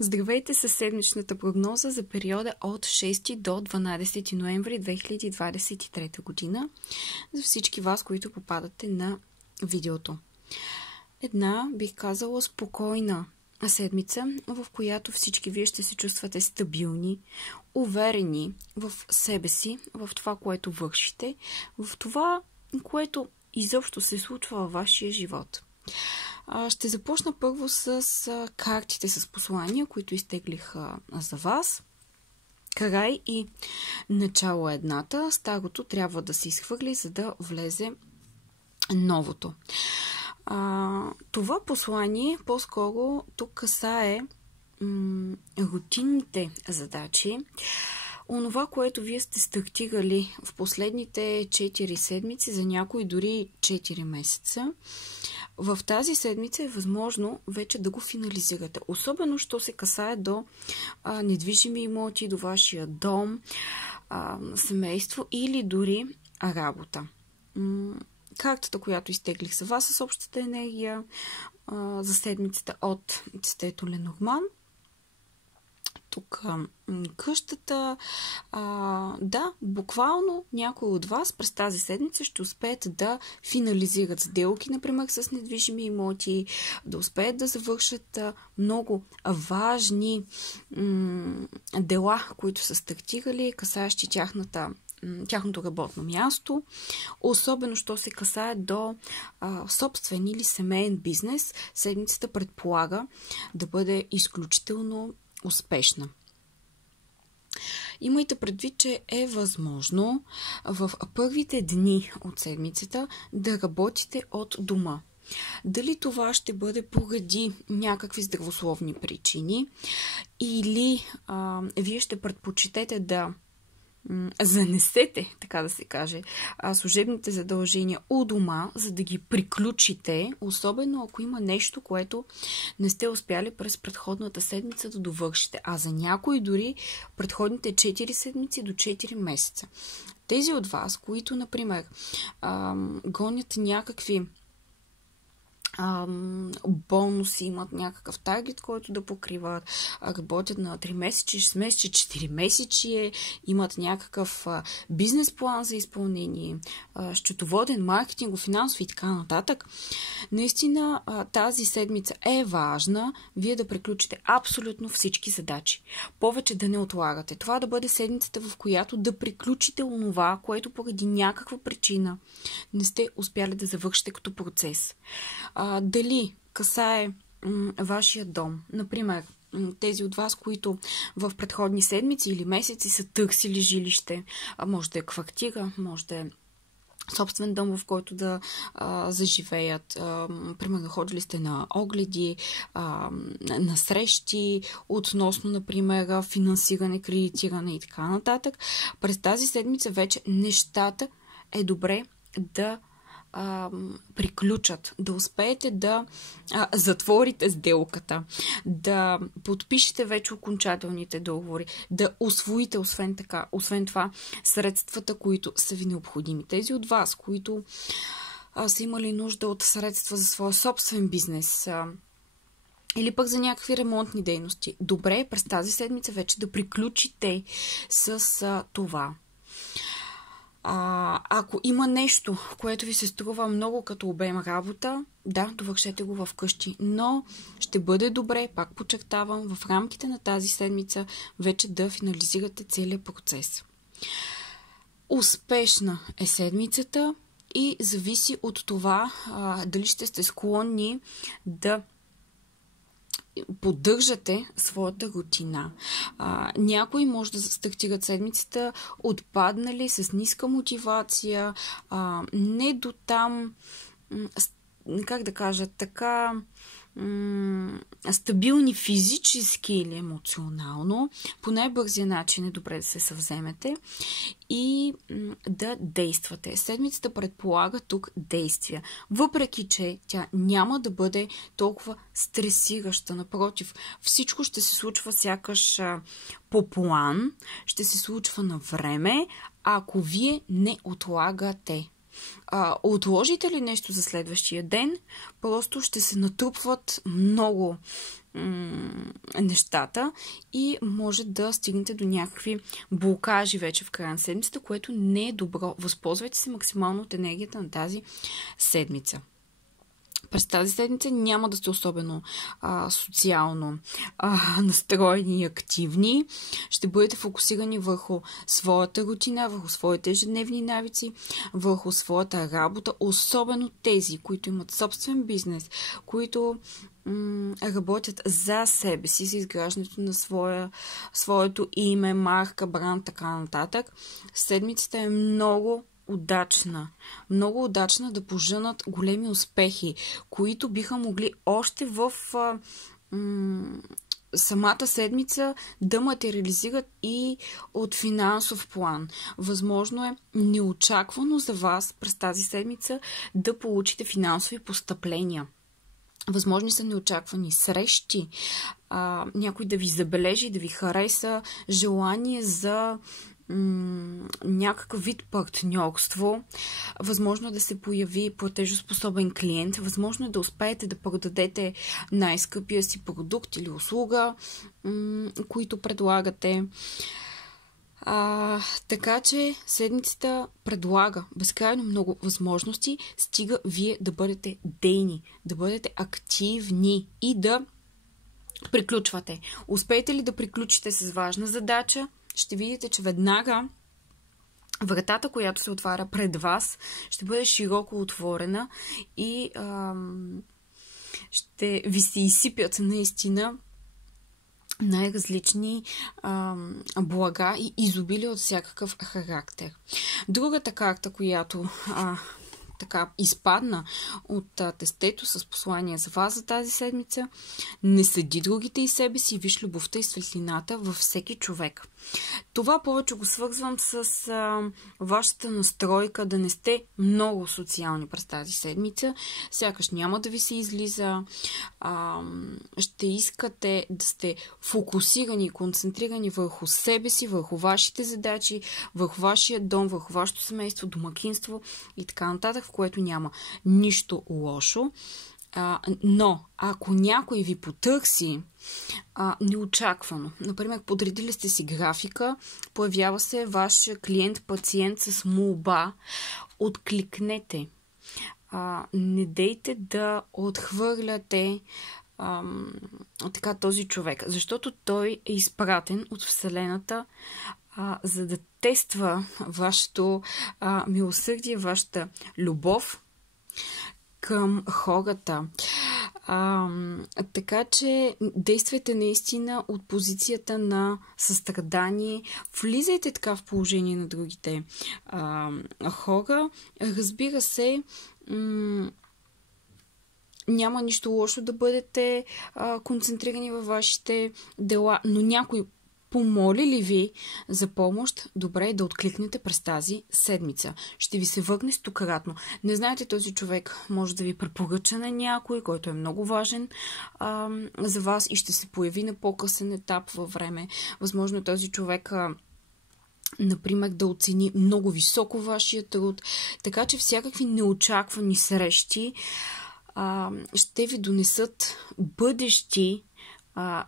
Здравейте със седмичната прогноза за периода от 6 до 12 ноември 2023 година за всички вас, които попадате на видеото. Една, бих казала, спокойна седмица, в която всички вие ще се чувствате стабилни, уверени в себе си, в това, което вършите, в това, което изобщо се случва във вашия живот. Ще започна първо с картите с послания, които изтеглих за вас. Край и начало едната. Старото трябва да се изхвърли, за да влезе новото. Това послание по-скоро тук касае рутинните задачи. Онова, което вие сте стартирали в последните 4 седмици, за някои дори 4 месеца, в тази седмица е възможно вече да го финализирате. Особено, що се касае до недвижими имоти, до вашия дом, семейство или дори работа. Картата, която изтеглих за вас с общата енергия за седмицата от Цветето Ленорман. Тук къщата. Да, буквално някои от вас през тази седмица ще успеят да финализират сделки, например с недвижими имоти, да успеят да завършат много важни дела, които са стартирали, касаещи тяхното работно място, особено що се касае до собствен или семейен бизнес. Седмицата предполага да бъде изключително успешна. Имайте предвид, че е възможно в първите дни от седмицата да работите от дома. Дали това ще бъде поради някакви здравословни причини или вие ще предпочитете да занесете, така да се каже, служебните задължения у дома, за да ги приключите, особено ако има нещо, което не сте успяли през предходната седмица да довършите, а за някои дори предходните 4 седмици до 4 месеца. Тези от вас, които, например, гонят някакви бонуси, имат някакъв таргет, който да покриват, работят на 3 месечи, 6 месечи, 4 месечи, имат някакъв бизнес план за изпълнение, счетоводен, маркетингов, финансов и така нататък. Наистина тази седмица е важна вие да приключите абсолютно всички задачи. Повече да не отлагате. Това да бъде седмицата, в която да приключите онова, което поради някаква причина не сте успяли да завършите като процес. Дали касае вашия дом, например, тези от вас, които в предходни седмици или месеци са търсили жилище, може да е квартира, може да е собствен дом, в който да заживеят. Примерно, ходили сте на огледи, на срещи, относно, например, финансиране, кредитиране и така нататък. През тази седмица вече нещата е добре да приключат, да успеете да затворите сделката, да подпишете вече окончателните договори, да усвоите освен това средствата, които са ви необходими. Тези от вас, които са имали нужда от средства за своя собствен бизнес или пък за някакви ремонтни дейности, добре е през тази седмица вече да приключите с това. Ако има нещо, което ви се струва много като обем работа, да, довършете го вкъщи, но ще бъде добре, пак подчертавам, в рамките на тази седмица вече да финализирате целият процес. Успешна е седмицата и зависи от това дали ще сте склонни да поддържате своята рутина. Някои може да стартират седмицата отпаднали с ниска мотивация, не до там, как да кажа, така стабилни физически или емоционално. По най-бързия начин е добре да се съвземете и да действате. Седмицата предполага тук действия. Въпреки че тя няма да бъде толкова стресираща. Напротив, всичко ще се случва сякаш по план, ще се случва на време, ако вие не отлагате. Отложите ли нещо за следващия ден, просто ще се натрупват много нещата и може да стигнете до някакви блокажи вече в края на седмицата, което не е добро. Възползвайте се максимално от енергията на тази седмица. През тази седмица няма да сте особено социално настроени и активни. Ще бъдете фокусирани върху своята рутина, върху своите ежедневни навици, върху своята работа, особено тези, които имат собствен бизнес, които работят за себе си, за изграждането на своето име, марка, бранд, така нататък. Седмицата е много удачна да пожънат големи успехи, които биха могли още в самата седмица да материализират и от финансов план. Възможно е неочаквано за вас през тази седмица да получите финансови постъпления. Възможни са неочаквани срещи, някой да ви забележи, да ви хареса, желание за някакъв вид партньорство, възможно да се появи платежоспособен клиент, възможно е да успеете да продадете най-скъпия си продукт или услуга, които предлагате. Така че седмицата предлага безкрайно много възможности, стига вие да бъдете дейни, да бъдете активни и да приключвате. Успеете ли да приключите с важна задача, ще видите, че веднага вратата, която се отваря пред вас, ще бъде широко отворена и ще ви се изсипят наистина най-различни блага и изобилие от всякакъв характер. Другата карта, която така изпадна от тестето с послание за вас за тази седмица: не съди другите и себе си, виж любовта и светлината във всеки човек. Това повече го свързвам с вашата настройка да не сте много социални през тази седмица. Сякаш няма да ви се излиза. Ще искате да сте фокусирани и концентрирани върху себе си, върху вашите задачи, върху вашия дом, върху вашето семейство, домакинство и така нататък, в което няма нищо лошо. Но ако някой ви потърси неочаквано, например, подредили сте си графика, появява се ваш клиент, пациент с молба, откликнете. Не дейте да отхвърляте така този човек, защото той е изпратен от Вселената, за да тества вашето милосърдие, вашата любов към хората. Така че действайте наистина от позицията на състрадание. Влизайте така в положение на другите хора. Разбира се, няма нищо лошо да бъдете концентрирани във вашите дела, но някой помоли ли ви за помощ, добре е да откликнете през тази седмица. Ще ви се върне стократно. Не знаете, този човек може да ви препоръча на някой, който е много важен за вас и ще се появи на по-късен етап във време. Възможно е този човек например, да оцени много високо вашия труд. Така че всякакви неочаквани срещи ще ви донесат бъдещи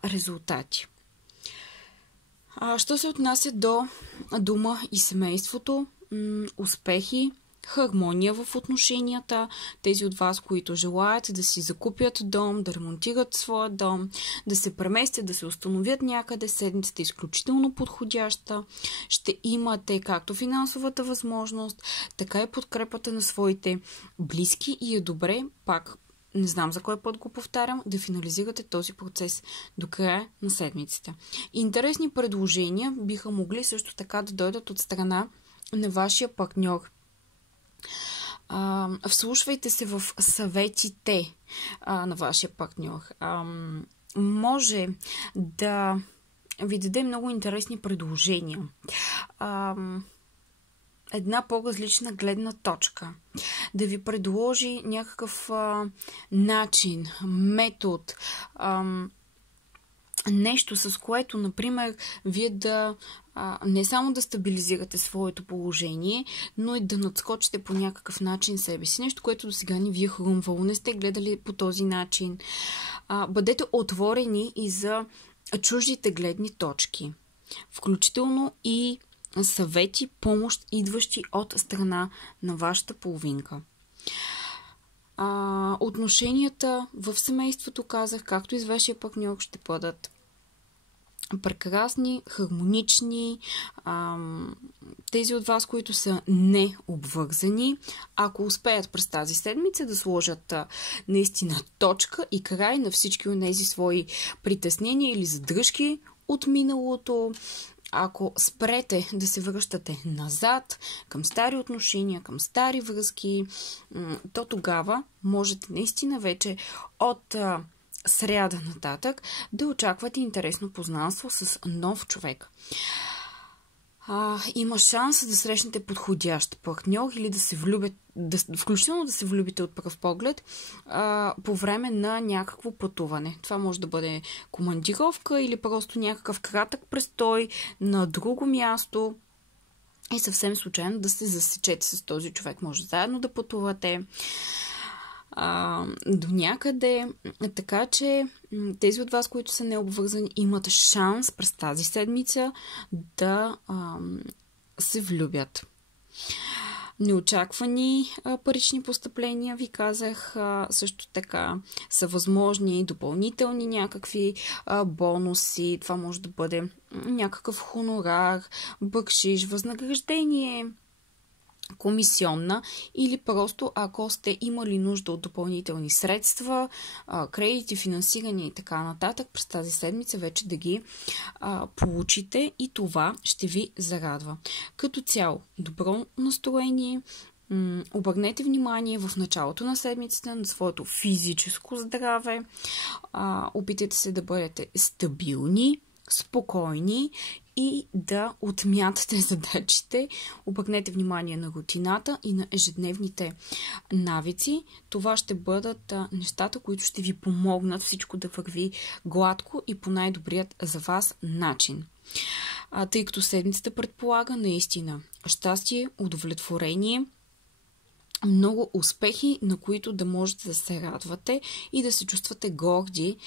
резултати. Що се отнася до дома и семейството, успехи, хармония в отношенията, тези от вас, които желаят да си закупят дом, да ремонтират своя дом, да се преместят, да се установят някъде, седмицата е изключително подходяща. Ще имате както финансовата възможност, така и подкрепата на своите близки и е добре, пак не знам за кой път го повтарям, да финализирате този процес до края на седмицата. Интересни предложения биха могли също така да дойдат от страна на вашия партньор. Вслушвайте се в съветите на вашия партньор. Може да ви даде много интересни предложения. Една по-различна гледна точка. Да ви предложи някакъв начин, метод, нещо, с което, например, вие да не само да стабилизирате своето положение, но и да надскочите по някакъв начин себе си. Нещо, което до сега не ви е хрумвало, не сте гледали по този начин. Бъдете отворени и за чуждите гледни точки, включително и съвети, помощ, идващи от страна на вашата половинка. Отношенията в семейството, казах, както и с вашия партньор, ще бъдат прекрасни, хармонични. Тези от вас, които са необвързани, ако успеят през тази седмица да сложат наистина точка и край на всички от тези свои притеснения или задръжки от миналото, ако спрете да се връщате назад към стари отношения, към стари връзки, то тогава можете наистина вече от сряда нататък да очаквате интересно познанство с нов човек. Има шанс да срещнете подходящ партньор или да се влюбите, включително да се влюбите от пръв поглед по време на някакво пътуване. Това може да бъде командировка или просто някакъв кратък престой на друго място и съвсем случайно да се засечете с този човек. Може заедно да пътувате до някъде, така че тези от вас, които са необвързани, имат шанс през тази седмица да се влюбят. Неочаквани парични постъпления, ви казах, също така са възможни допълнителни някакви бонуси. Това може да бъде някакъв хонорар, бакшиш, възнаграждение, комисионна или просто ако сте имали нужда от допълнителни средства, кредити, финансиране и така нататък, през тази седмица вече да ги получите и това ще ви зарадва. Като цяло, добро настроение, обърнете внимание в началото на седмицата на своето физическо здраве, опитайте се да бъдете стабилни, спокойни и да отмятате задачите. Обърнете внимание на рутината и на ежедневните навици. Това ще бъдат нещата, които ще ви помогнат всичко да върви гладко и по най-добрият за вас начин. Тъй като седмицата предполага наистина щастие, удовлетворение, много успехи, на които да можете да се радвате и да се чувствате горди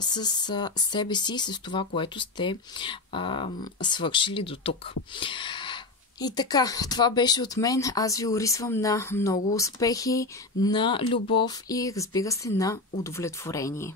с себе си, с това, което сте свършили до тук. И така, това беше от мен. Аз ви орисвам на много успехи, на любов и, разбира се, на удовлетворение.